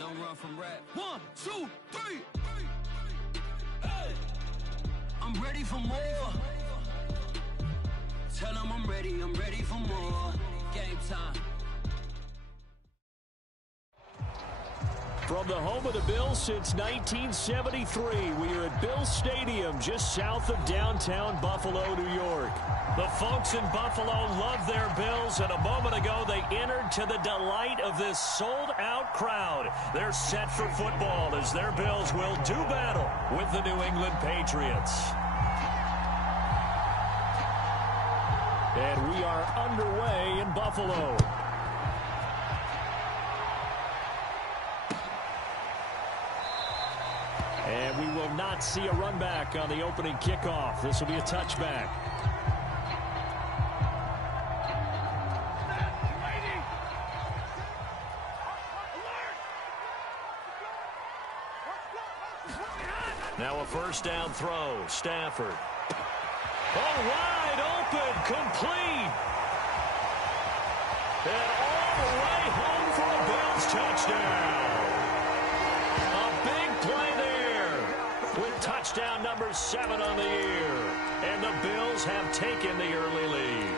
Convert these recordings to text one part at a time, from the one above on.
Don't run from rap. 1, 2, 3. Hey. I'm ready for more. Tell them I'm ready for more. Game time. From the home of the Bills since 1973, we are at Bills Stadium just south of downtown Buffalo, New York. The folks in Buffalo love their Bills, and a moment ago they entered to the delight of this sold-out crowd. They're set for football as their Bills will do battle with the New England Patriots. And we are underway in Buffalo. And we will not see a run back on the opening kickoff. This will be a touchback. Now a first down throw. Stafford. Oh, wide open. Complete. And all the way home for a Bills touchdown. A big play there with touchdown number 7 on the year. And the Bills have taken the early lead.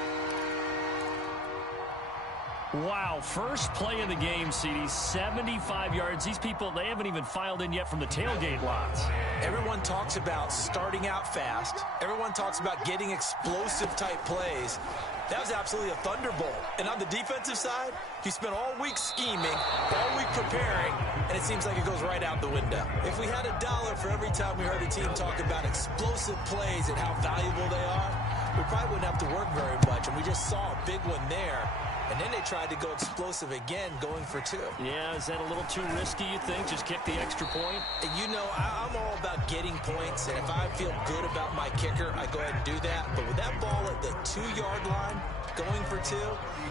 Wow, first play in the game, CD, 75 yards. These people, they haven't even filed in yet from the tailgate lots. Everyone talks about starting out fast. Everyone talks about getting explosive-type plays. That was absolutely a thunderbolt. And on the defensive side, you spent all week scheming, all week preparing, and it seems like it goes right out the window. If we had $1 for every time we heard a team talk about explosive plays and how valuable they are, we probably wouldn't have to work very much. And we just saw a big one there. And then they tried to go explosive again, going for 2. Yeah, is that a little too risky, you think? Just kick the extra point? You know, I'm all about getting points, and if I feel good about my kicker, I go ahead and do that. But with that ball at the 2-yard line, going for 2,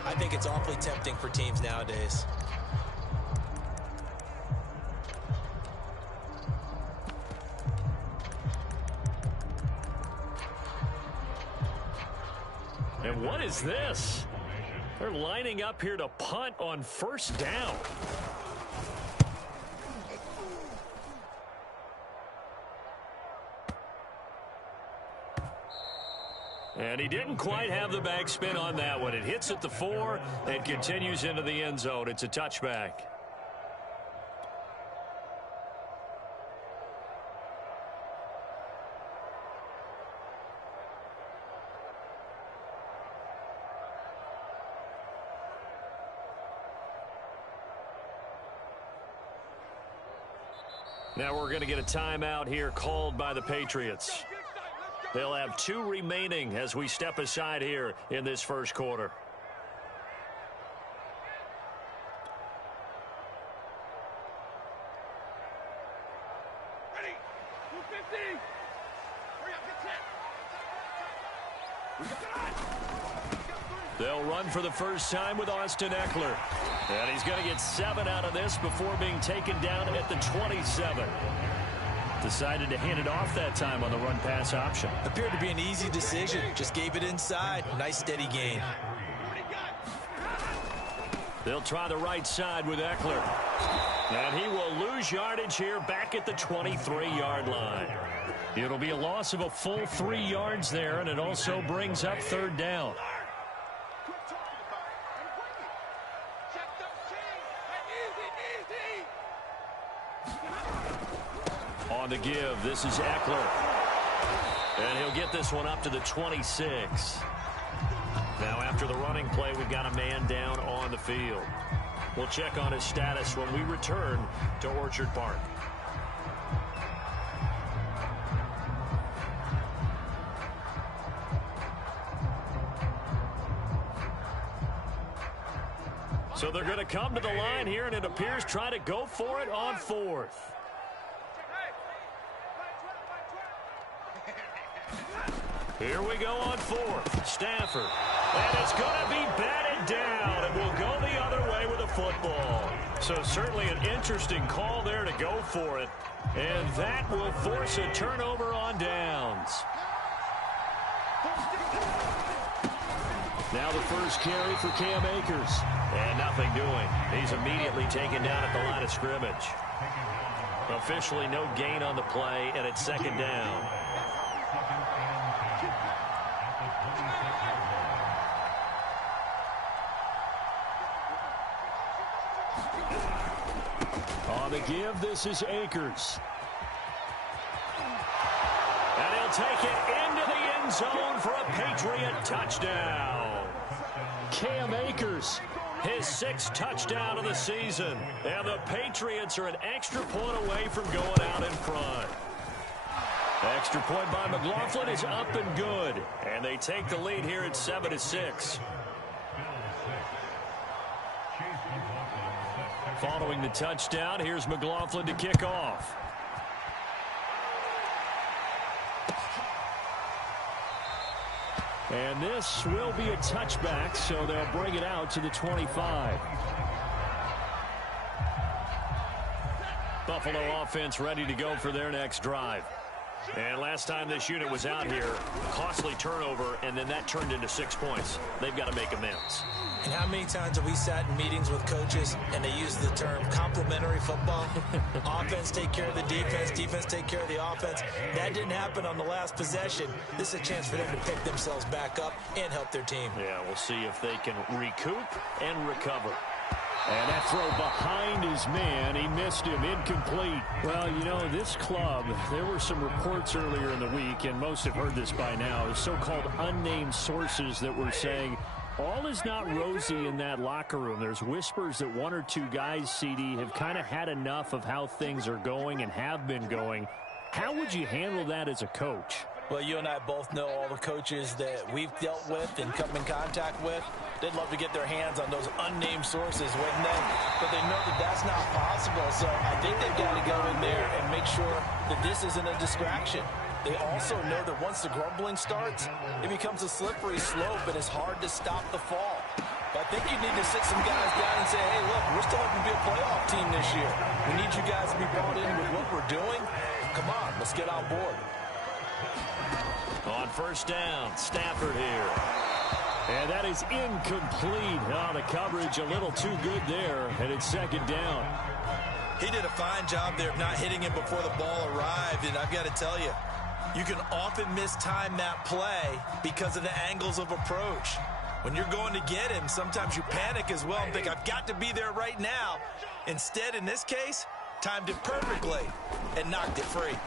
I think it's awfully tempting for teams nowadays. And what is this? They're lining up here to punt on first down. And he didn't quite have the backspin on that one. It hits at the 4 and continues into the end zone. It's a touchback. Now we're going to get a timeout here called by the Patriots. They'll have 2 remaining as we step aside here in this first quarter. Ready. 250. Hurry up, get set. They'll run for the first time with Austin Eckler. And he's going to get 7 out of this before being taken down at the 27. Decided to hand it off that time on the run-pass option. Appeared to be an easy decision. Just gave it inside. Nice steady gain. They'll try the right side with Eckler. And he will lose yardage here back at the 23-yard line. It'll be a loss of a full 3 yards there, and it also brings up third down. On the give, this is Eckler. And he'll get this one up to the 26. Now after the running play, we've got a man down on the field. We'll check on his status when we return to Orchard Park. So they're going to come to the line here, and it appears try to go for it on 4th. Here we go on 4th. Stafford. And it's going to be batted down, and we'll go the other way with a football. So certainly an interesting call there to go for it. And that will force a turnover on downs. Now the first carry for Cam Akers. And nothing doing. He's immediately taken down at the line of scrimmage. Officially no gain on the play, and it's second down. On the give, this is Akers. And he'll take it into the end zone for a Patriot touchdown. Cam Akers, his 6th touchdown of the season. And the Patriots are an extra point away from going out in front. Extra point by McLaughlin is up and good. And they take the lead here at 7-6. Following the touchdown, here's McLaughlin to kick off. And this will be a touchback, so they'll bring it out to the 25. Buffalo offense ready to go for their next drive. And last time this unit was out here, costly turnover, and then that turned into 6 points. They've got to make amends. And how many times have we sat in meetings with coaches and they use the term complementary football? Offense take care of the defense, defense take care of the offense. That didn't happen on the last possession. This is a chance for them to pick themselves back up and help their team. Yeah, we'll see if they can recoup and recover. And that throw behind his man, he missed him, incomplete. Well, you know, this club, there were some reports earlier in the week, and most have heard this by now, so-called unnamed sources that were saying all is not rosy in that locker room. There's whispers that 1 or 2 guys, CD, have kind of had enough of how things are going and have been going. How would you handle that as a coach? Well, you and I both know all the coaches that we've dealt with and come in contact with. They'd love to get their hands on those unnamed sources, wouldn't they? But they know that that's not possible. So I think they've got to go in there and make sure that this isn't a distraction. They also know that once the grumbling starts, it becomes a slippery slope and it's hard to stop the fall. But I think you need to sit some guys down and say, hey, look, we're still looking to be a playoff team this year. We need you guys to be brought in with what we're doing. Come on, let's get on board. On first down, Stafford here. And that is incomplete. Oh, the coverage a little too good there, and it's second down. He did a fine job there of not hitting him before the ball arrived, and I've got to tell you, you can often mistime that play because of the angles of approach. When you're going to get him, sometimes you panic as well and think, I've got to be there right now. Instead, in this case, timed it perfectly and knocked it free.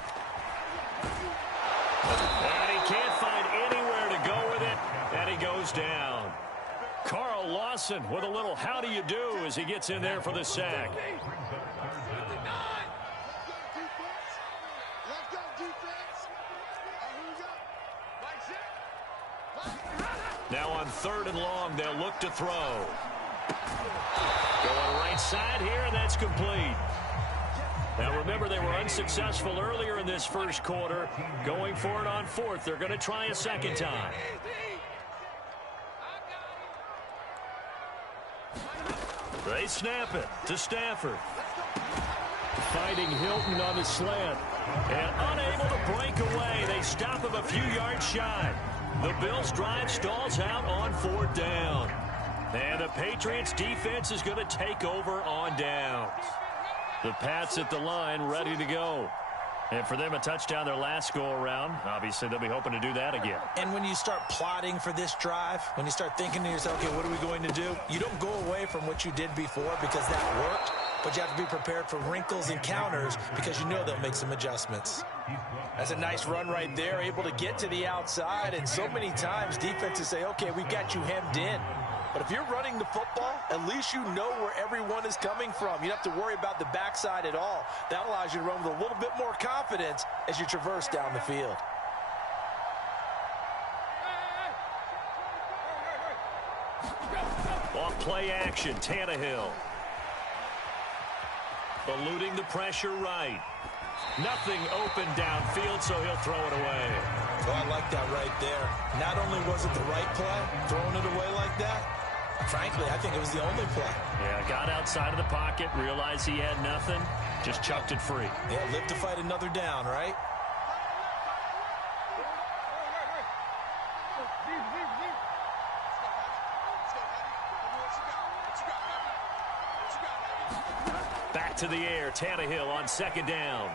And he can't find anywhere to go with it, and he goes down. Carl Lawson with a little how do you do as he gets in there for the sack. Now on 3rd and long, they'll look to throw. Going right side here, and that's complete. Now remember, they were unsuccessful earlier in this first quarter. Going for it on 4th. They're going to try a second time. They snap it to Stafford. Fighting Hilton on the slant. And unable to break away. They stop him a few yards shy. The Bills' drive stalls out on 4th down. And the Patriots' defense is going to take over on downs. The Pats at the line ready to go. And for them, a touchdown their last go-around. Obviously, they'll be hoping to do that again. And when you start plotting for this drive, when you start thinking to yourself, okay, what are we going to do? You don't go away from what you did before because that worked. But you have to be prepared for wrinkles and counters because you know they'll make some adjustments. That's a nice run right there, able to get to the outside. And so many times defenses say, okay, we've got you hemmed in. But if you're running the football, at least you know where everyone is coming from. You don't have to worry about the backside at all. That allows you to run with a little bit more confidence as you traverse down the field. Off play action, Tannehill. Eluding the pressure right. Nothing open downfield, so he'll throw it away. Well, I like that right there. Not only was it the right play, throwing it away like that, frankly, I think it was the only play. Yeah, got outside of the pocket, realized he had nothing, just chucked it free. Yeah, live to fight another down, right? back to the air. Tannehill on second down.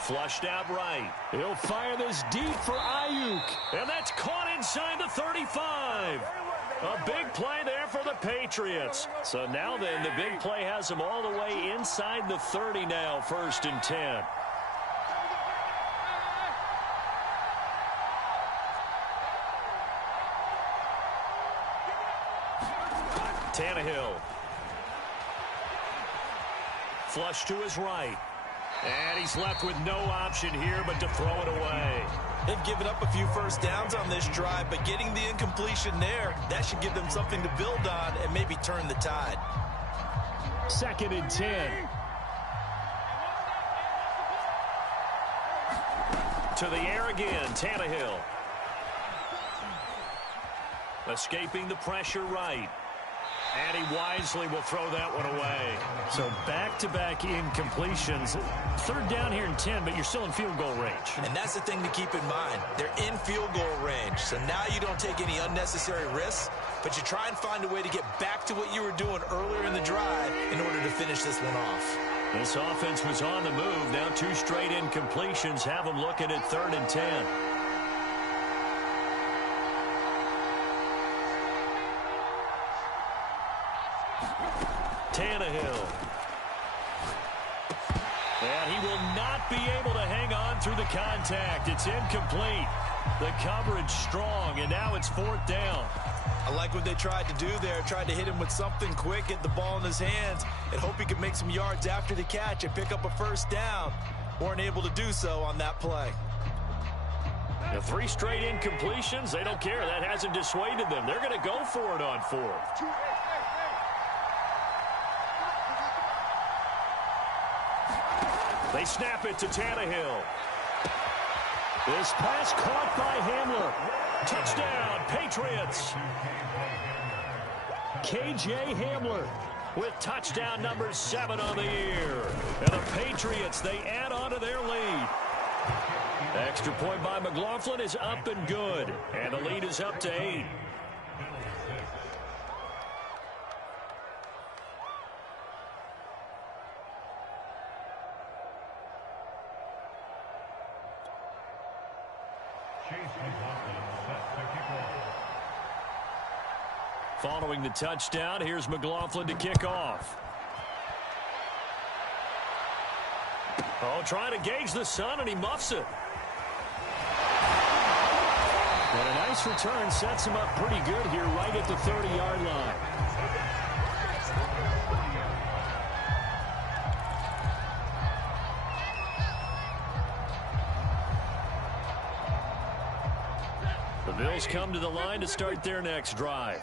Flushed out right. He'll fire this deep for Ayuk. And that's caught inside the 35. A big play there for the Patriots. So now then, the big play has them all the way inside the 30 now, 1st and 10. Tannehill. Flush to his right. And he's left with no option here but to throw it away. They've given up a few first downs on this drive, but getting the incompletion there, that should give them something to build on and maybe turn the tide. 2nd and 10. To the air again, Tannehill. Escaping the pressure right. And he wisely will throw that one away. So back-to-back incompletions. 3rd down here in 10, but you're still in field goal range. And that's the thing to keep in mind. They're in field goal range. So now you don't take any unnecessary risks, but you try and find a way to get back to what you were doing earlier in the drive in order to finish this one off. This offense was on the move. Now 2 straight incompletions have them looking at 3rd and 10. Tannehill. And he will not be able to hang on through the contact. It's incomplete. The coverage strong, and now it's 4th down. I like what they tried to do there. Tried to hit him with something quick, get the ball in his hands, and hope he could make some yards after the catch and pick up a 1st down. Weren't able to do so on that play. The 3 straight incompletions, they don't care. That hasn't dissuaded them. They're going to go for it on 4th. They snap it to Tannehill. This pass caught by Hamler. Touchdown, Patriots. KJ Hamler with touchdown number 7 on the year. And the Patriots, they add on to their lead. Extra point by McLaughlin is up and good. And the lead is up to 8. Following the touchdown, here's McLaughlin to kick off. Oh, trying to gauge the sun, and he muffs it. And a nice return sets him up pretty good here right at the 30-yard line. The Bills come to the line to start their next drive.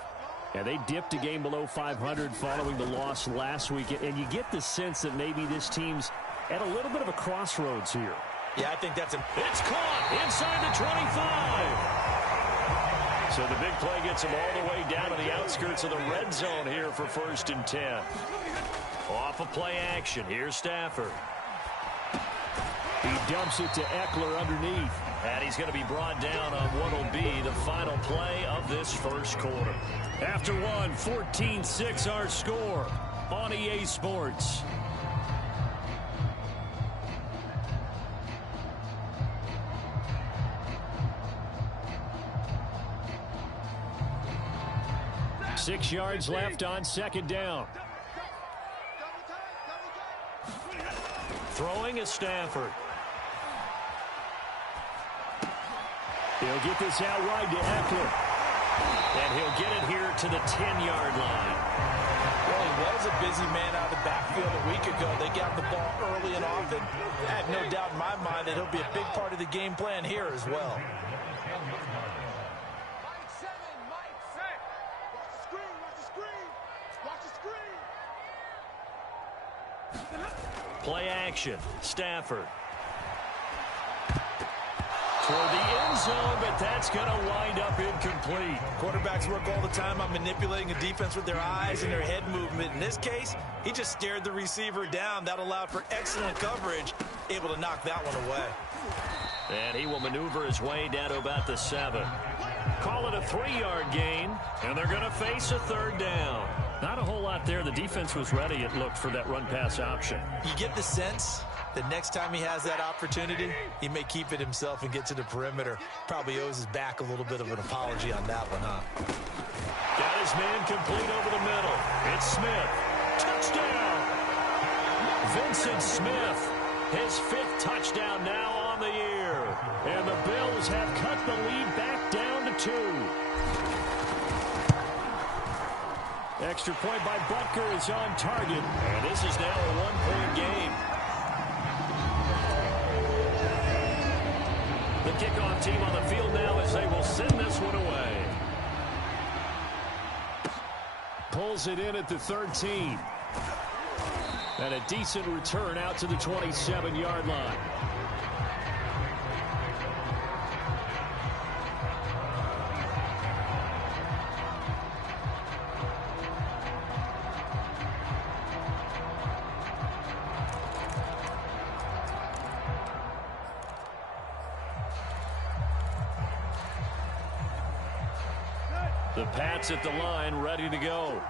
And they dipped a game below 500 following the loss last week. And you get the sense that maybe this team's at a little bit of a crossroads here. Yeah, I think that's It's caught inside the 25. So the big play gets him all the way down to the outskirts of the red zone here for 1st and 10. Off of play action. Here's Stafford. He dumps it to Eckler underneath. And he's going to be brought down on what will be the final play of this 1st quarter. After one, 14-6 our score on EA Sports. Six yards left on 2nd down. Throwing is Stafford. He'll get this out wide to Eckler. And he'll get it here to the 10-yard line. Well, he was a busy man out of the backfield a week ago. They got the ball early and often. I have no doubt in my mind that he'll be a big part of the game plan here as well. Play action. Stafford. Toward the end zone, but that's going to wind up incomplete. Quarterbacks work all the time on manipulating a defense with their eyes and their head movement. In this case, he just stared the receiver down. That allowed for excellent coverage, able to knock that one away. And he will maneuver his way down to about the 7. Call it a 3-yard gain, and they're going to face a 3rd down. Not a whole lot there. The defense was ready, it looked, for that run-pass option. You get the sense that next time he has that opportunity, he may keep it himself and get to the perimeter. Probably owes his back a little bit of an apology on that one, huh? Got his man complete over the middle. It's Smith. Touchdown! Vincent Smith, his 5th touchdown now on the year. And the Bills have cut the lead back down to 2. Extra point by Butker is on target. And this is now a 1-point game. The kickoff team on the field now as they will send this one away. Pulls it in at the 13. And a decent return out to the 27-yard line. The Pats at the line, ready to go.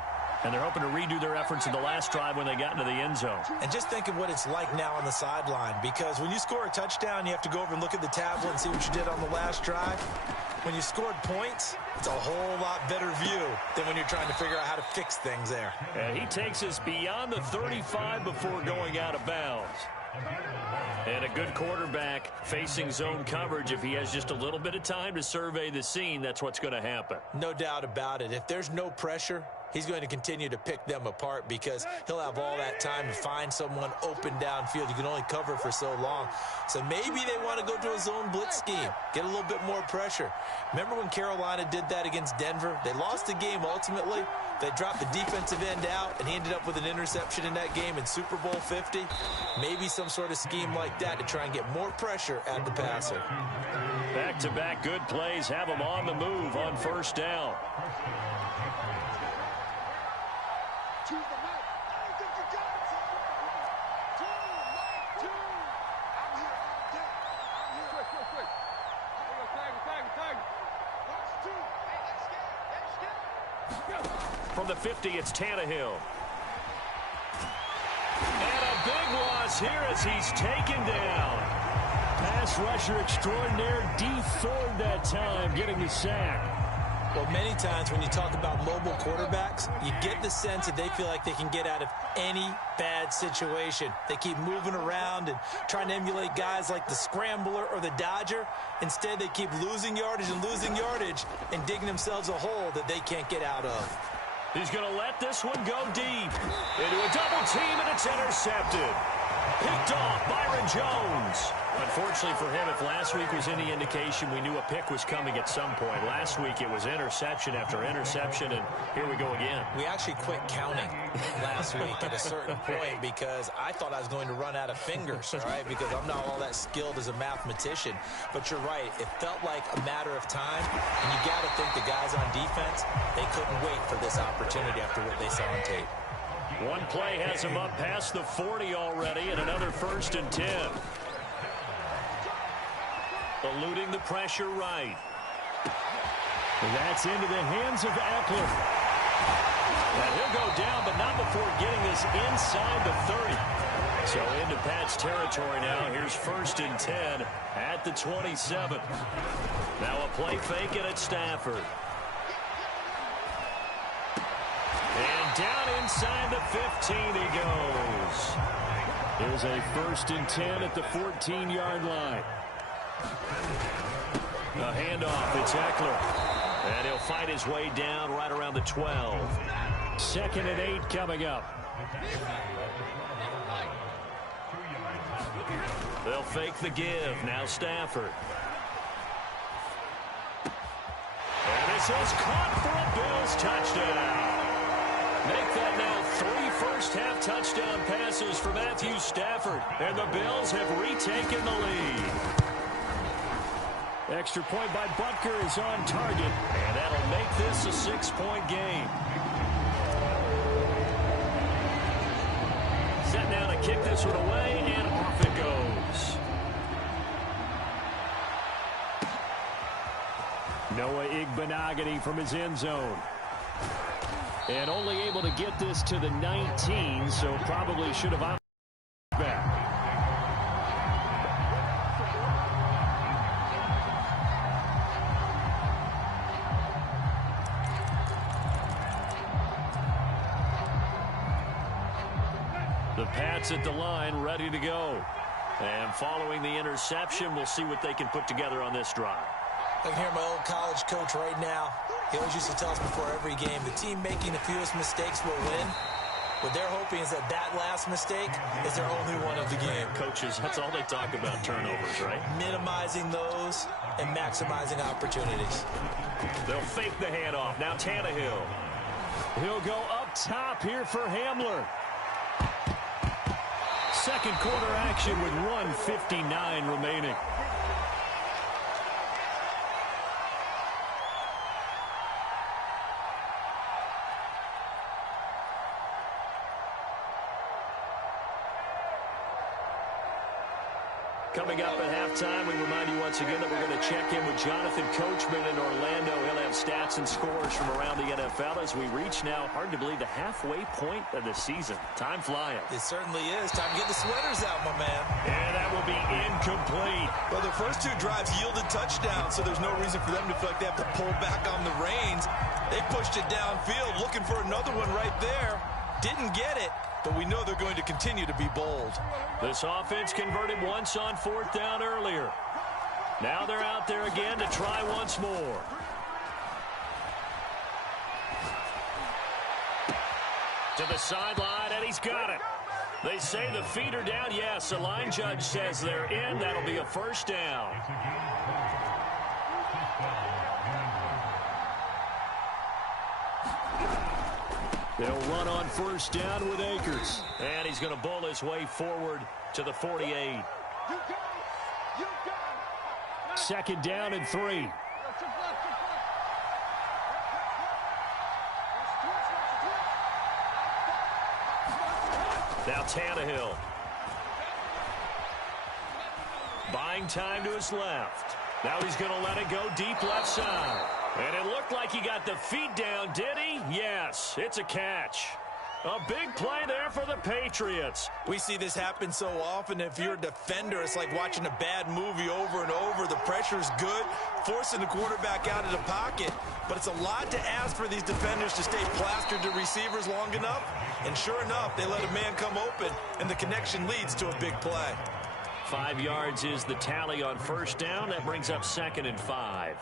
And they're hoping to redo their efforts in the last drive when they got into the end zone. And just think of what it's like now on the sideline, because when you score a touchdown, you have to go over and look at the tablet and see what you did on the last drive. When you scored points, it's a whole lot better view than when you're trying to figure out how to fix things there. And he takes us beyond the 35 before going out of bounds. And a good quarterback facing zone coverage. If he has just a little bit of time to survey the scene, that's what's going to happen. No doubt about it. If there's no pressure, he's going to continue to pick them apart because he'll have all that time to find someone open downfield. You can only cover for so long. So maybe they want to go to a zone blitz scheme, get a little bit more pressure. Remember when Carolina did that against Denver? They lost the game ultimately. They dropped the defensive end out, and he ended up with an interception in that game in Super Bowl 50. Maybe some sort of scheme like that to try and get more pressure at the passer. Back-to-back good plays have him on the move on first down. From the 50, it's Tannehill. And a big loss here as he's taken down. Pass rusher extraordinaire, D. Ford that time getting the sack. Well, many times when you talk about mobile quarterbacks, you get the sense that they feel like they can get out of any bad situation. They keep moving around and trying to emulate guys like the Scrambler or the Dodger. Instead, they keep losing yardage and digging themselves a hole that they can't get out of. He's going to let this one go deep. Into a double team, and it's intercepted. Picked off Byron Jones. Unfortunately for him, if last week was any indication, we knew a pick was coming at some point. Last week it was interception after interception, and here we go again. We actually quit counting last week at a certain point because I thought I was going to run out of fingers, all right, because I'm not all that skilled as a mathematician. But you're right. It felt like a matter of time, and you got to think the guys on defense, they couldn't wait for this opportunity after what they saw on tape. One play has him up past the 40 already, and another 1st and 10. Eluding the pressure right. That's into the hands of Eckler. And he'll go down, but not before getting this inside the 30. So into Pat's territory now. Here's 1st and 10 at the 27. Now a play fake it at Stafford. And down inside the 15 he goes. There's a 1st and 10 at the 14-yard line. A handoff, it's Eckler. And he'll fight his way down right around the 12. 2nd and 8 coming up. They'll fake the give. Now Stafford. And this is caught for a Bills touchdown. Make that now 3 first-half touchdown passes for Matthew Stafford. And the Bills have retaken the lead. Extra point by Butker is on target. And that'll make this a 6-point game. Set down to kick this one away, and off it goes. Noah Igbenogany from his end zone. And only able to get this to the 19, so probably should have opted back. The Pats at the line, ready to go. And following the interception, we'll see what they can put together on this drive. I can hear my old college coach right now. He always used to tell us before every game, the team making the fewest mistakes will win. What they're hoping is that that last mistake is their only one of the game. Coaches, that's all they talk about, turnovers, right? Minimizing those and maximizing opportunities. They'll fake the handoff. Now Tannehill. He'll go up top here for Hamler. Second quarter action with 1:59 remaining. Coming up at halftime, we remind you once again that we're going to check in with Jonathan Coachman in Orlando. He'll have stats and scores from around the NFL as we reach now, hard to believe, the halfway point of the season. Time flying. It certainly is. Time to get the sweaters out, my man. And that will be incomplete. Well, the first two drives yielded touchdowns, so there's no reason for them to feel like they have to pull back on the reins. They pushed it downfield, looking for another one right there. Didn't get it. But we know they're going to continue to be bold. This offense converted once on fourth down earlier. Now they're out there again to try once more. To the sideline, and he's got it. They say the feet are down. Yes, the line judge says they're in. That'll be a first down. They'll run on first down with Akers. And he's going to bowl his way forward to the 48. Second down and 3. Now Tannehill. Buying time to his left. Now he's going to let it go deep left side. And it looked like he got the feet down, did he? Yes, it's a catch. A big play there for the Patriots. We see this happen so often. If you're a defender, it's like watching a bad movie over and over. The pressure's good, forcing the quarterback out of the pocket. But it's a lot to ask for these defenders to stay plastered to receivers long enough. And sure enough, they let a man come open, and the connection leads to a big play. 5 yards is the tally on first down. That brings up 2nd and 5.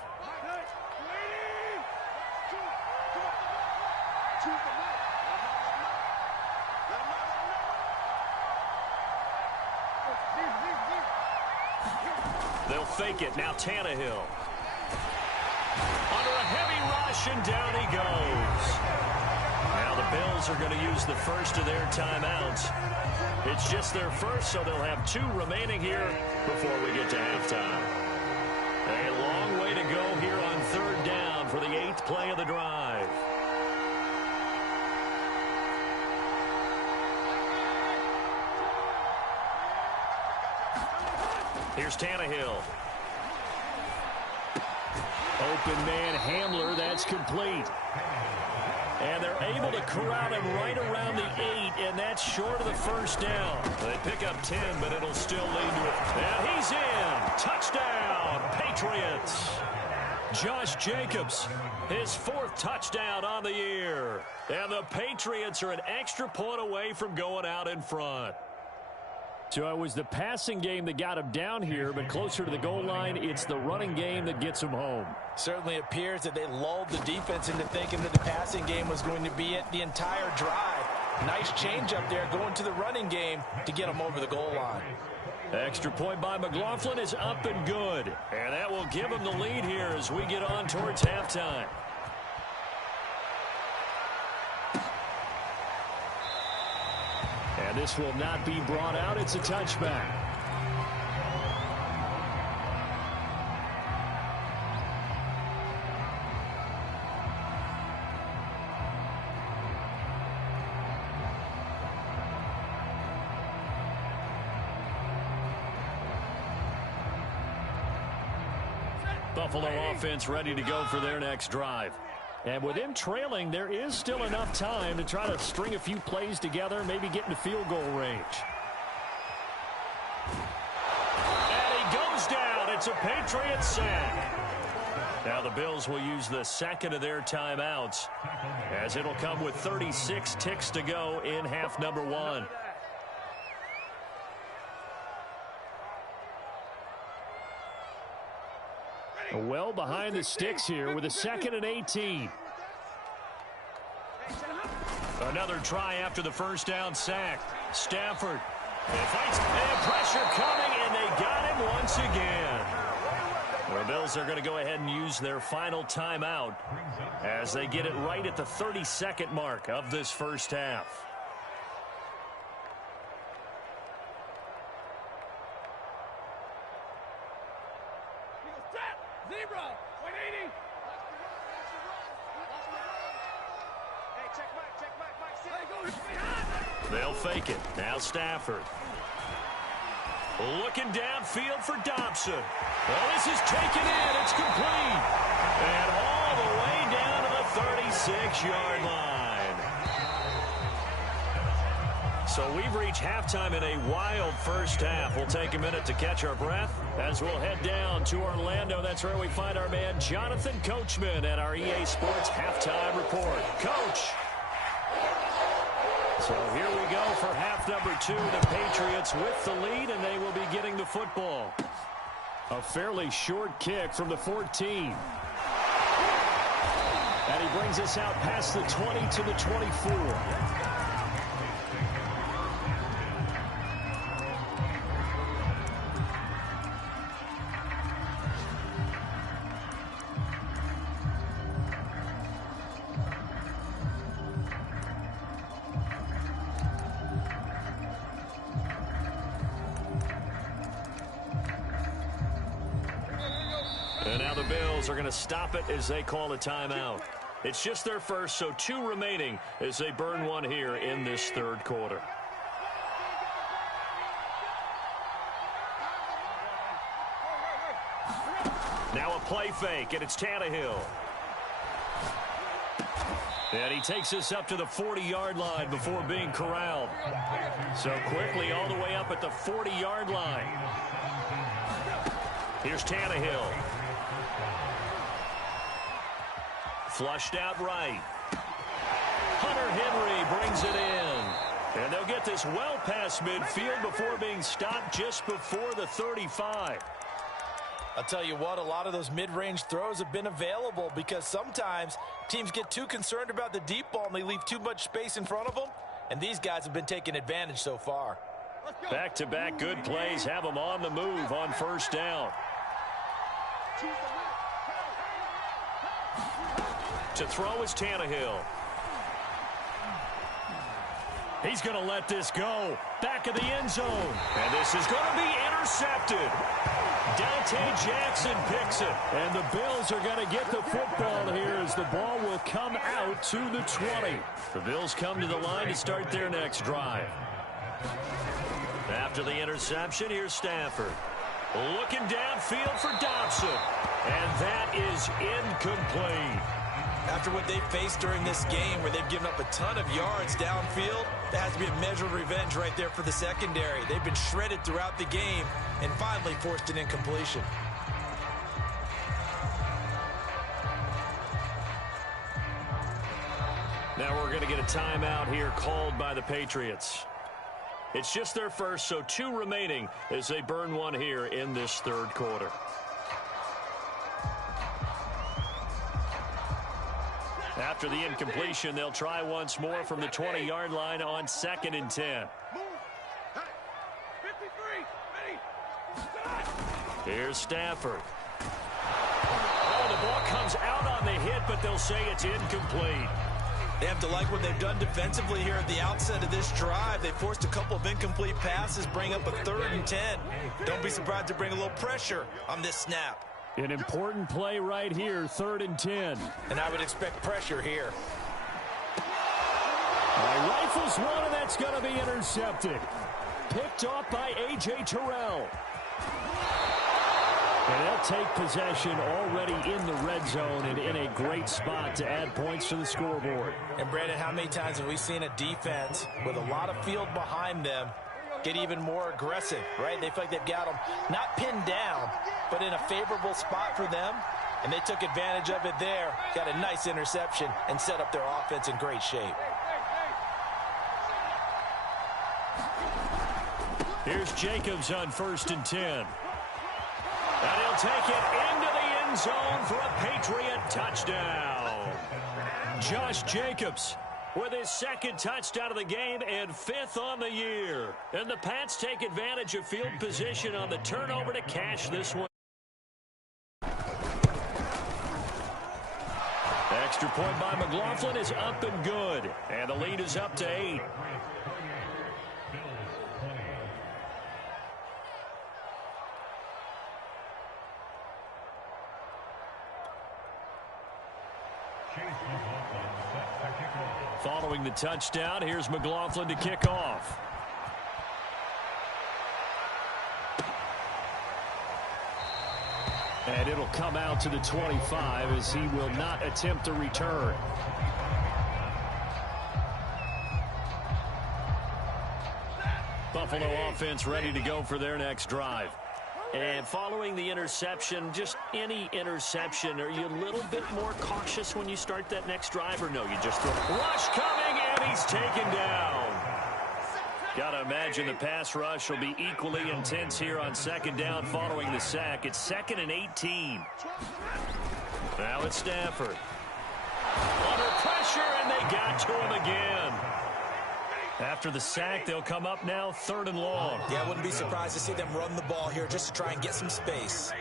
They'll fake it. Now Tannehill. Under a heavy rush, and down he goes. Now the Bills are going to use the first of their timeouts. It's just their first, so they'll have 2 remaining here before we get to halftime. A long way to go here on third down for the 8th play of the drive. Here's Tannehill. Open man Hamler, that's complete. And they're able to corral him right around the 8, and that's short of the first down. They pick up 10, but it'll still lead to it. And he's in. Touchdown, Patriots. Josh Jacobs, his 4th touchdown on the year. And the Patriots are an extra point away from going out in front. So it was the passing game that got him down here, but closer to the goal line, it's the running game that gets him home. Certainly appears that they lulled the defense into thinking that the passing game was going to be it the entire drive. Nice change up there going to the running game to get him over the goal line. Extra point by McLaughlin is up and good. And that will give him the lead here as we get on towards halftime. And this will not be brought out. It's a touchback. Buffalo offense ready to go for their next drive. And with him trailing, there is still enough time to try to string a few plays together, maybe get into field goal range. And he goes down. It's a Patriots sack. Now the Bills will use the second of their timeouts, as it'll come with 36 ticks to go in half number one. Well behind the sticks here with a 2nd and 18. Another try after the first down sack. Stafford fights, and pressure coming, and they got him once again. The Bills are going to go ahead and use their final timeout as they get it right at the 32nd mark of this first half. Zebra, 180. Hey, check back, Mike. They'll fake it. Now Stafford. Looking downfield for Dobson. Well, this is taken in. It's complete. And all the way down to the 36-yard line. So we've reached halftime in a wild first half. We'll take a minute to catch our breath as we'll head down to Orlando. That's where we find our man Jonathan Coachman at our EA Sports Halftime Report. Coach. So here we go for half number 2. The Patriots with the lead, and they will be getting the football. A fairly short kick from the 14. And he brings us out past the 20 to the 24. And now the Bills are going to stop it as they call a timeout. It's just their first, so 2 remaining as they burn one here in this third quarter. Now a play fake, and it's Tannehill. And he takes us up to the 40-yard line before being corralled. So quickly all the way up at the 40-yard line. Here's Tannehill. Flushed out right. Hunter Henry brings it in. And they'll get this well past midfield before being stopped just before the 35. I'll tell you what, a lot of those mid-range throws have been available because sometimes teams get too concerned about the deep ball and they leave too much space in front of them. And these guys have been taking advantage so far. Back-to-back good plays have them on the move on first down. To throw is Tannehill. He's going to let this go. Back of the end zone. And this is going to be intercepted. Dante Jackson picks it. And the Bills are going to get the football here as the ball will come out to the 20. The Bills come to the line to start their next drive. After the interception, here's Stafford. Looking downfield for Dobson. And that is incomplete. After what they've faced during this game where they've given up a ton of yards downfield, that has to be a measure of revenge right there for the secondary. They've been shredded throughout the game and finally forced an incompletion. Now we're going to get a timeout here called by the Patriots. It's just their first, so 2 remaining as they burn one here in this third quarter. After the incompletion, they'll try once more from the 20-yard line on 2nd and 10. 53, Here's Stafford. Oh, the ball comes out on the hit, but they'll say it's incomplete. They have to like what they've done defensively here at the outset of this drive. They forced a couple of incomplete passes, bring up a 3rd and 10. Don't be surprised to bring a little pressure on this snap. An important play right here, 3rd and 10. And I would expect pressure here. Rifles one, and that's going to be intercepted. Picked off by A.J. Terrell. And they'll take possession already in the red zone and in a great spot to add points to the scoreboard. And, Brandon, how many times have we seen a defense with a lot of field behind them get even more aggressive, right? They feel like they've got them not pinned down, but in a favorable spot for them, and they took advantage of it there, got a nice interception, and set up their offense in great shape. Here's Jacobs on 1st and 10. And he'll take it into the end zone for a Patriot touchdown. Josh Jacobs with his 2nd touchdown of the game and 5th on the year. And the Pats take advantage of field position on the turnover to cash this one. Extra point by McLaughlin is up and good. And the lead is up to 8. Following the touchdown, here's McLaughlin to kick off. And it'll come out to the 25 as he will not attempt a return. Buffalo offense ready to go for their next drive. And following the interception, just any interception, are you a little bit more cautious when you start that next drive, or no, you just throw? Rush coming, and he's taken down. Got to imagine the pass rush will be equally intense here on 2nd down following the sack. It's 2nd and 18. Now it's Stafford. Under pressure, and they got to him again. After the sack, they'll come up now 3rd and long. Yeah, I wouldn't be surprised to see them run the ball here just to try and get some space.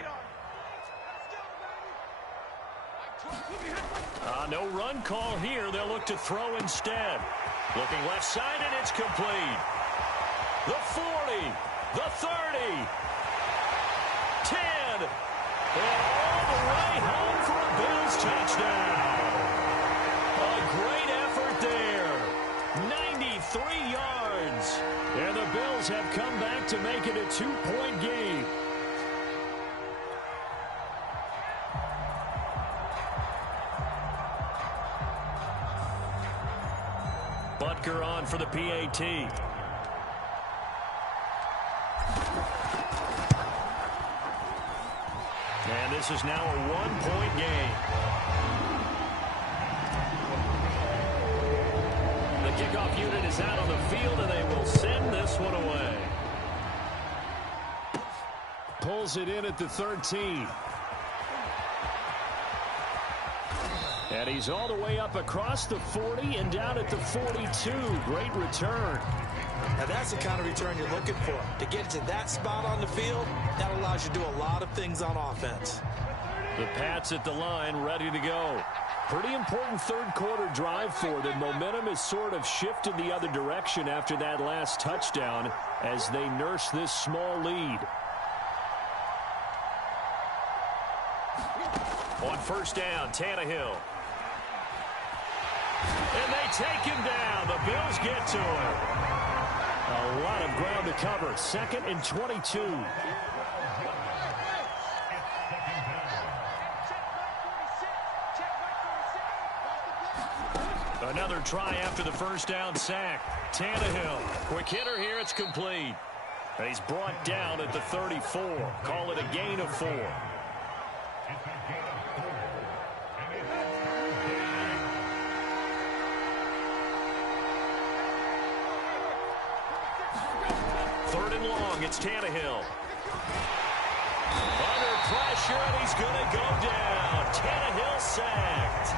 No run call here. They'll look to throw instead. Looking left side, and it's complete. The 40, the 30, 10, and all the way home for a Bills touchdown. A great effort there. 93 yards. And the Bills have come back to make it a 2-point game. Butker on for the PAT. And this is now a 1-point game. The kickoff unit is out on the field, and they will send this one away. Pulls it in at the 13. And he's all the way up across the 40 and down at the 42. Great return. Now that's the kind of return you're looking for. To get to that spot on the field, that allows you to do a lot of things on offense. The Pats at the line, ready to go. Pretty important 3rd quarter drive for them. Momentum has sort of shifted the other direction after that last touchdown as they nurse this small lead. On 1st down, Tannehill. And they take him down. The Bills get to him. A lot of ground to cover. 2nd and 22. Another try after the 1st down sack. Tannehill. Quick hitter here. It's complete. And he's brought down at the 34. Call it a gain of 4. It's Tannehill. Under pressure, and he's going to go down. Tannehill sacked.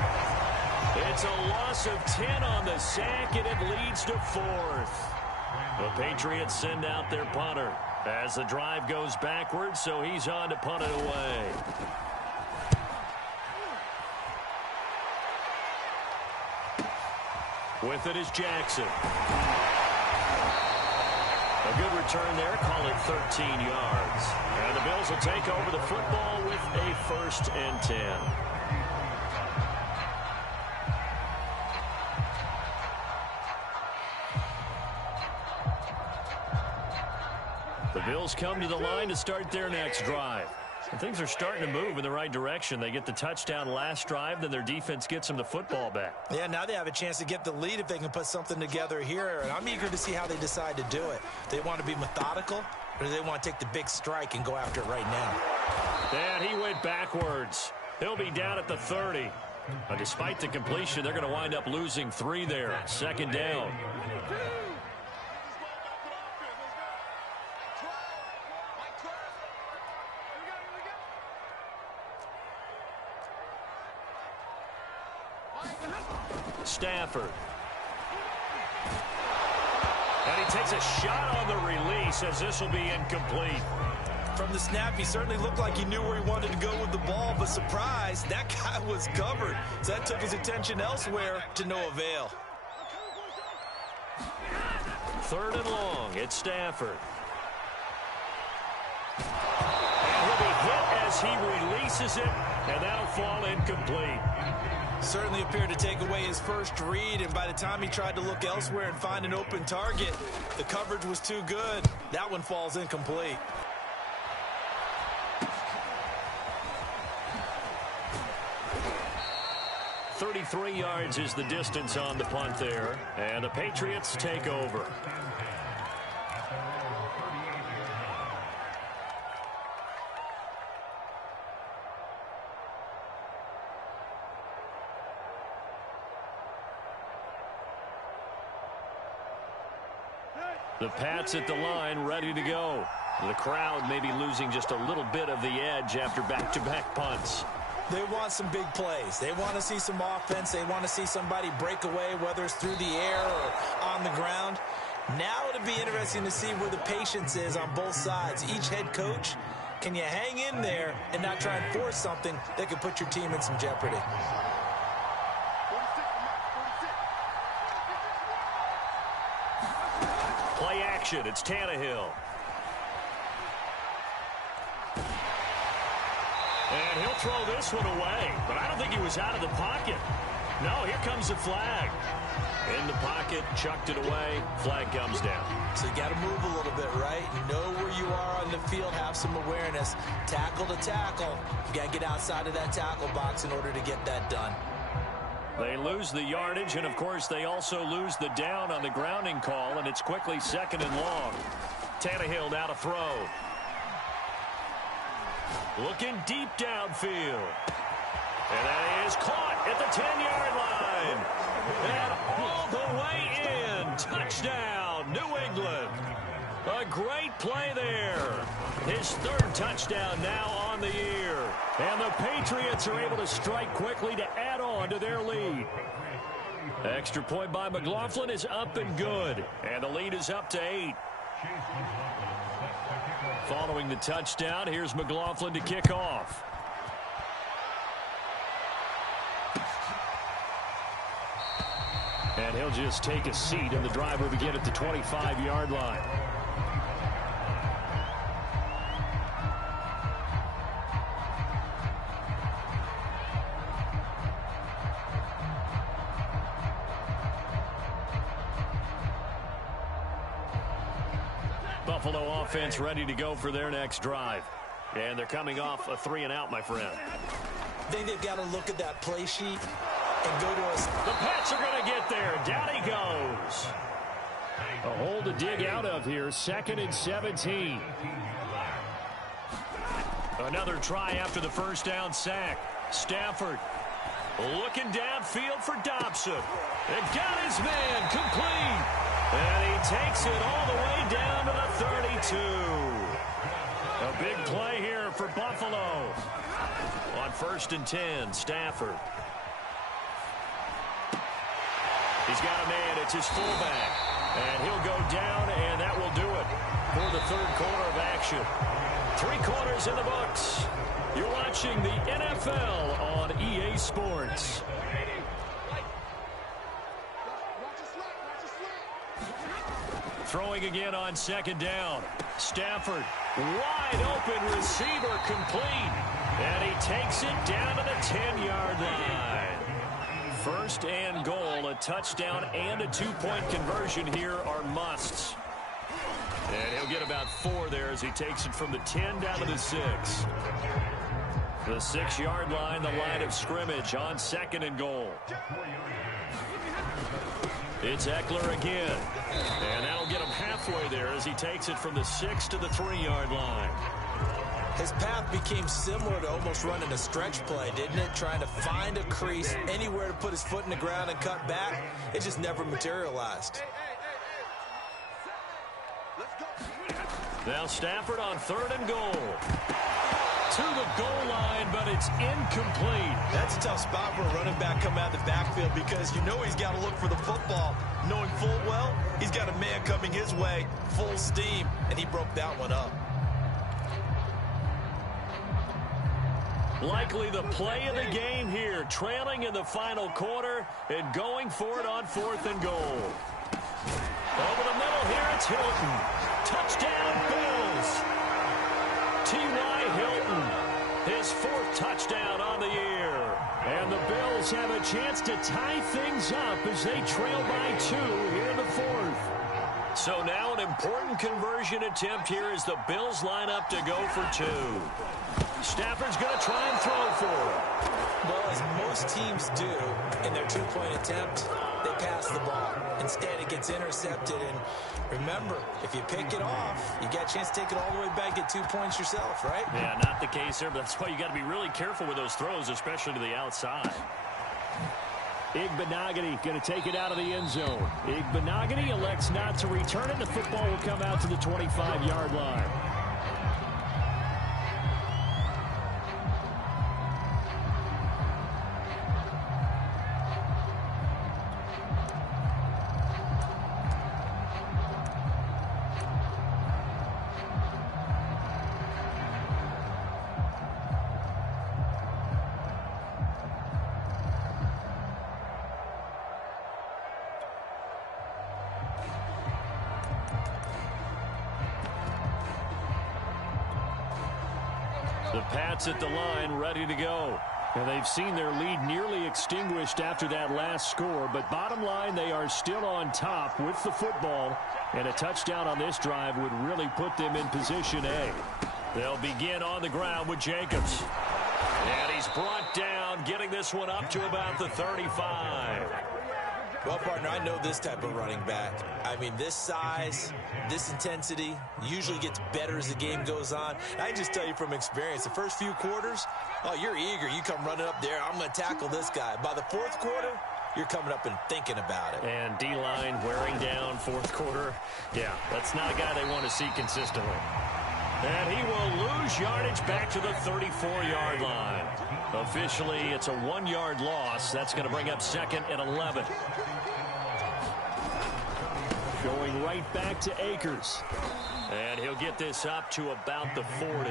It's a loss of 10 on the sack, and it leads to 4th. The Patriots send out their punter as the drive goes backwards, so he's on to punt it away. With it is Jackson. A good return there, call it 13 yards. And the Bills will take over the football with a 1st and 10. The Bills come to the line to start their next drive. And things are starting to move in the right direction. They get the touchdown last drive, then their defense gets them the football back. Yeah, now they have a chance to get the lead if they can put something together here, and I'm eager to see how they decide to do it. They want to be methodical, or do they want to take the big strike and go after it right now? And he went backwards. He'll be down at the 30. But despite the completion, they're going to wind up losing 3 there. Second down. Stafford. And he takes a shot on the release as this will be incomplete. From the snap, he certainly looked like he knew where he wanted to go with the ball, but surprise, that guy was covered. So that took his attention elsewhere to no avail. 3rd and long, it's Stafford. And he'll be hit as he releases it, and that'll fall incomplete. Certainly appeared to take away his first read, and by the time he tried to look elsewhere and find an open target, the coverage was too good. That one falls incomplete. .33 yards is the distance on the punt there, and the Patriots take over. The Pats at the line, ready to go. The crowd may be losing just a little bit of the edge after back-to-back punts. They want some big plays. They want to see some offense. They want to see somebody break away, whether it's through the air or on the ground. Now it'll be interesting to see where the patience is on both sides. Each head coach, can you hang in there and not try and force something that could put your team in some jeopardy? Play action. It's Tannehill. And he'll throw this one away, but I don't think he was out of the pocket. No, here comes the flag. In the pocket, chucked it away, flag comes down. So you got to move a little bit, right? Know where you are on the field, have some awareness. Tackle to tackle. You got to get outside of that tackle box in order to get that done. They lose the yardage, and of course they also lose the down on the grounding call, and it's quickly 2nd and long. Tannehill now to throw. Looking deep downfield. And that is caught at the 10-yard line. And all the way in. Touchdown, New England. A great play there. His 3rd touchdown now on the year. And the Patriots are able to strike quickly to add on to their lead. Extra point by McLaughlin is up and good. And the lead is up to 8. Following the touchdown, here's McLaughlin to kick off. And he'll just take a seat, and the drive will begin at the 25-yard line. Buffalo offense ready to go for their next drive. And they're coming off a 3-and-out, my friend. I think they've got to look at that play sheet and go to us. The Pats are going to get there. Down he goes. A hole to dig out of here. 2nd and 17. Another try after the first down sack. Stafford looking downfield for Dobson. And got his man complete. And he takes it all the way down to the 32. A big play here for Buffalo. On 1st and 10, Stafford. He's got a man. It's his fullback. And he'll go down, and that will do it for the 3rd quarter of action. 3 quarters in the books. You're watching the NFL on EA Sports. Throwing again on 2nd down. Stafford, wide open receiver, complete. And he takes it down to the 10-yard line. 1st and goal, a touchdown and a 2-point conversion here are musts. And he'll get about 4 there as he takes it from the 10 down to the 6. The 6-yard line, the line of scrimmage on 2nd and goal. It's Eckler again. And that'll get him halfway there as he takes it from the 6 to the 3-yard line. His path became similar to almost running a stretch play, didn't it? Trying to find a crease, anywhere to put his foot in the ground and cut back. It just never materialized. Now Stafford on 3rd and goal. To the goal line, but it's incomplete. That's a tough spot for a running back coming out of the backfield because you know he's got to look for the football. Knowing full well, he's got a man coming his way, full steam, and he broke that one up. Likely the play of the game here, trailing in the final quarter and going for it on 4th and goal. Over the middle here, it's Hilton. Touchdown, Bills. T.Y. Hilton, his 4th touchdown on the year. And the Bills have a chance to tie things up as they trail by 2 here in the 4th. So now an important conversion attempt here as the Bills line up to go for 2. Stafford's going to try and throw for it. Well, as most teams do in their 2-point attempt, they pass the ball. Instead, it gets intercepted. And remember, if you pick it off, you got a chance to take it all the way back, get 2 points yourself, right? Yeah, not the case there, but that's why you got to be really careful with those throws, especially to the outside. Igbenogany going to take it out of the end zone. Igbenogany elects not to return it. The football will come out to the 25-yard line. The Pats at the line, ready to go. And they've seen their lead nearly extinguished after that last score. But bottom line, they are still on top with the football. And a touchdown on this drive would really put them in position A. They'll begin on the ground with Jacobs. And he's brought down, getting this one up to about the 35. Well, partner, I know this type of running back. I mean, this size, this intensity usually gets better as the game goes on. I just tell you from experience, the first few quarters, oh, you're eager. You come running up there. I'm going to tackle this guy. By the 4th quarter, you're coming up and thinking about it. And D-line wearing down 4th quarter. Yeah, that's not a guy they want to see consistently. And he will lose yardage back to the 34-yard line. Officially, it's a 1-yard loss. That's going to bring up 2nd and 11. Going right back to Akers. And he'll get this up to about the 40.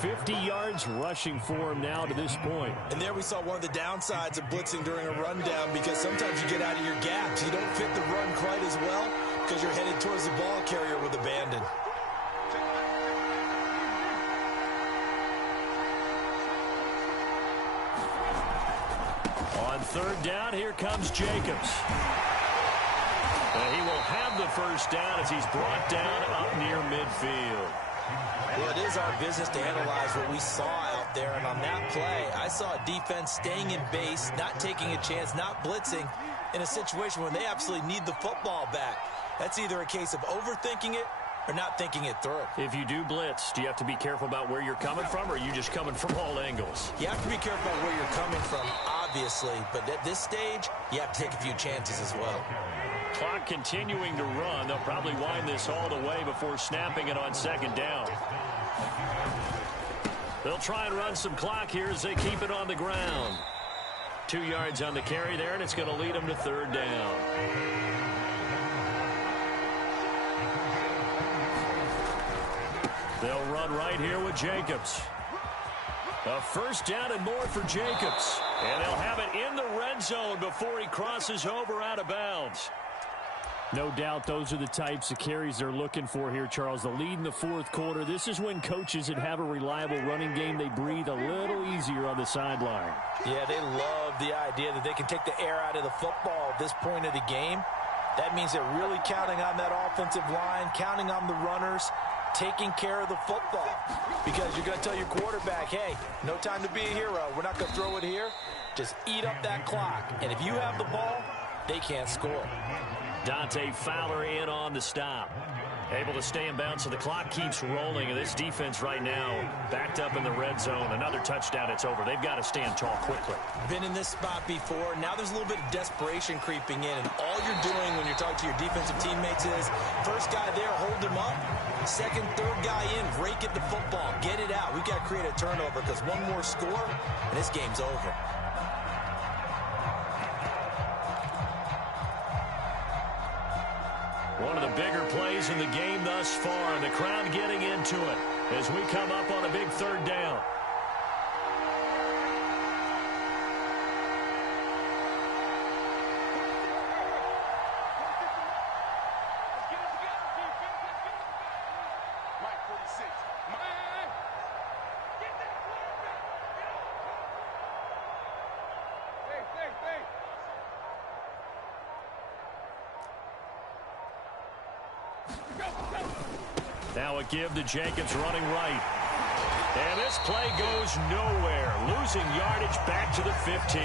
50 yards rushing for him now to this point. And there we saw one of the downsides of blitzing during a rundown because sometimes you get out of your gaps. You don't fit the run quite as well because you're headed towards the ball carrier with abandon. On 3rd down, here comes Jacobs. And he will have the first down as he's brought down up near midfield. Well, it is our business to analyze what we saw out there. And on that play, I saw a defense staying in base, not taking a chance, not blitzing in a situation where they absolutely need the football back. That's either a case of overthinking it or not thinking it through. If you do blitz, do you have to be careful about where you're coming from, or are you just coming from all angles? You have to be careful about where you're coming from, obviously. But at this stage, you have to take a few chances as well. Clock continuing to run. They'll probably wind this all the way before snapping it on 2nd down. They'll try and run some clock here as they keep it on the ground. 2 yards on the carry there, and it's going to lead them to 3rd down. They'll run right here with Jacobs. A 1st down and more for Jacobs. And they'll have it in the red zone before he crosses over out of bounds. No doubt those are the types of carries they're looking for here, Charles. The lead in the 4th quarter. This is when coaches that have a reliable running game, they breathe a little easier on the sideline. Yeah, they love the idea that they can take the air out of the football at this point of the game. That means they're really counting on that offensive line, counting on the runners, taking care of the football. Because you're going to tell your quarterback, hey, no time to be a hero. We're not going to throw it here. Just eat up that clock. And if you have the ball, they can't score. Dante Fowler in on the stop. Able to stay in bounds, so the clock keeps rolling. And this defense right now backed up in the red zone. Another touchdown, it's over. They've got to stand tall quickly. Been in this spot before. Now there's a little bit of desperation creeping in. And all you're doing when you're talking to your defensive teammates is, first guy there, hold him up. Second, third guy in, rake at the football. Get it out. We've got to create a turnover because one more score, and this game's over. One of the bigger plays in the game thus far, and the crowd getting into it as we come up on a big third down. Now a give to Jacobs running right. And this play goes nowhere. Losing yardage back to the 15.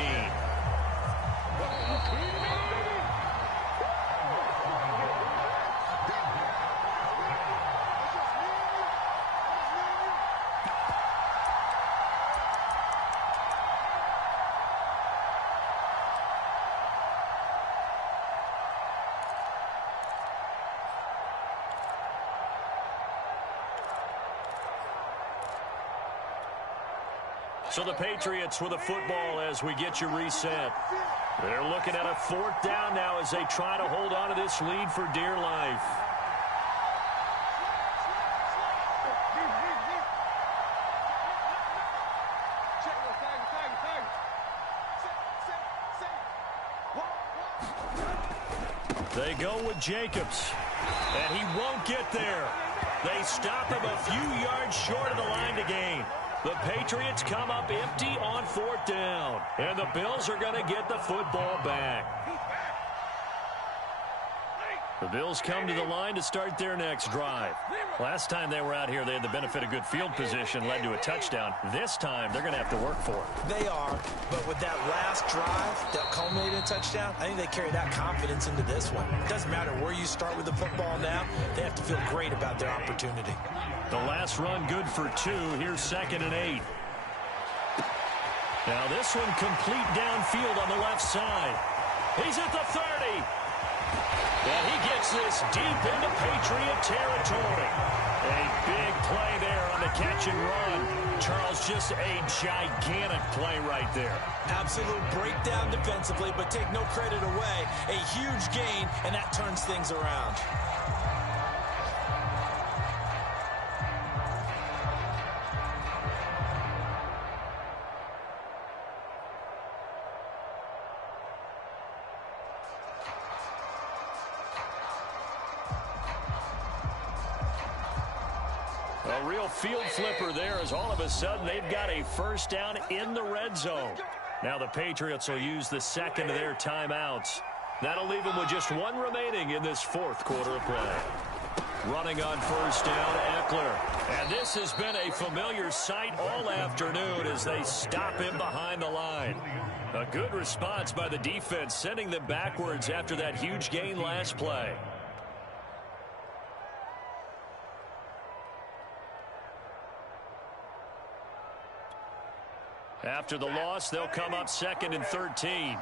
So the Patriots with a football as we get you reset. They're looking at a fourth down now as they try to hold on to this lead for dear life. They go with Jacobs, and he won't get there. They stop him a few yards short of the line to gain. The Patriots come up empty on fourth down, and the Bills are going to get the football back. The Bills come to the line to start their next drive. Last time they were out here, they had the benefit of good field position, led to a touchdown. This time, they're going to have to work for it. They are, but with that last drive that culminated in a touchdown, I think they carry that confidence into this one. It doesn't matter where you start with the football now. They have to feel great about their opportunity. The last run good for 2. Here's 2nd and 8. Now this one complete downfield on the left side. He's at the 30. And he gets this deep into Patriot territory. A big play there on the catch and run. Charles, just a gigantic play right there. Absolute breakdown defensively, but take no credit away. A huge gain, and that turns things around. A real field flipper there as all of a sudden they've got a first down in the red zone. Now the Patriots will use the second of their timeouts. That'll leave them with just one remaining in this fourth quarter of play. Running on first down, Eckler. And this has been a familiar sight all afternoon as they stop him behind the line. A good response by the defense, sending them backwards after that huge gain last play. After the loss, they'll come up 2nd and 13.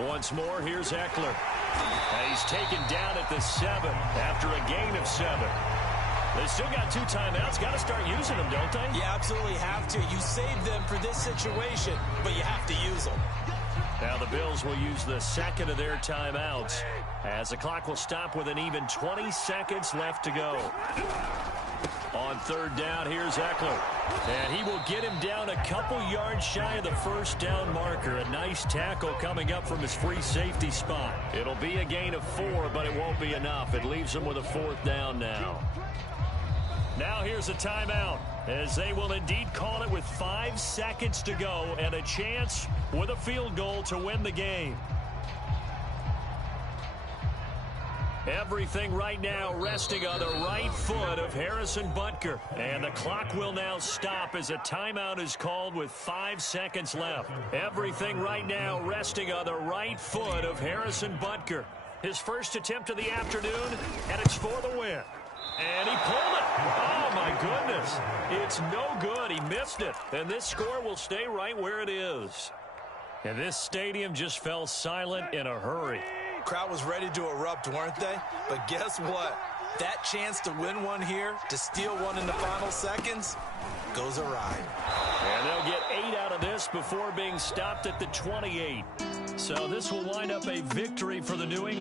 Once more, here's Eckler. And he's taken down at the 7 after a gain of 7. They still got 2 timeouts. Got to start using them, don't they? You absolutely have to. You save them for this situation, but you have to use them. Now the Bills will use the second of their timeouts as the clock will stop with an even 20 seconds left to go. On third down, here's Eckler. And he will get him down a couple yards shy of the first down marker. A nice tackle coming up from his free safety spot. It'll be a gain of 4, but it won't be enough. It leaves him with a fourth down now. Now here's a timeout as they will indeed call it with 5 seconds to go and a chance with a field goal to win the game. Everything right now resting on the right foot of Harrison Butker. And the clock will now stop as a timeout is called with 5 seconds left. Everything right now resting on the right foot of Harrison Butker. His first attempt of the afternoon, and it's for the win. And he pulled it. Oh, my goodness. It's no good. He missed it. And this score will stay right where it is. And this stadium just fell silent in a hurry. Crowd was ready to erupt, weren't they? But guess what? That chance to win one here, to steal one in the final seconds, goes awry. And they'll get 8 out of this before being stopped at the 28. So this will wind up a victory for the New England.